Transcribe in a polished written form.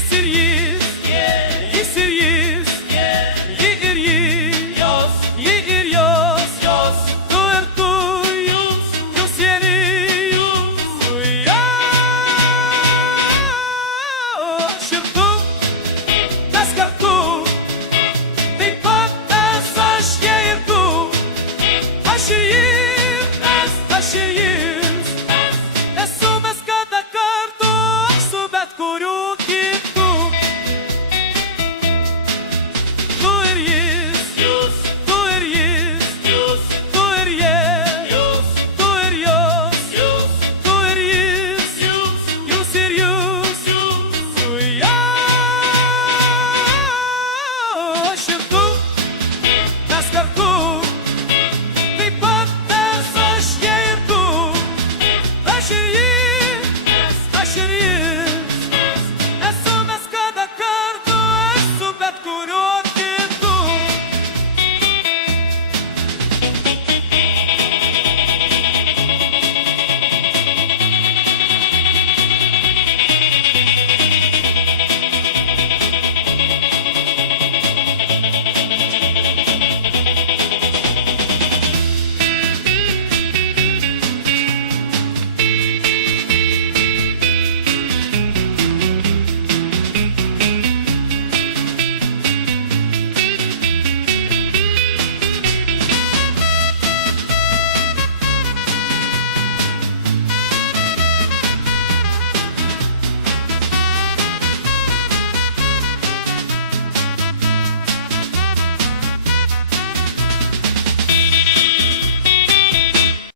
jis ir jis, jis ir jis, ji ir ji, ji ir jos, tu ir tu, jūs vieni, aš ir tu, mes kartu, taip pat mes, aš, jie ir tu, aš ir ji, aš ir jis, esu mes kada kartu, su bet kuriuo kitu. Tu ir jis, tu ir jis, tu ir jie, tu ir jos, tu ir jis, jūs ir jūs, aš ir tu, mes kartu, taip pat mes, aš, jie ir tu, aš ir ji, aš ir jis.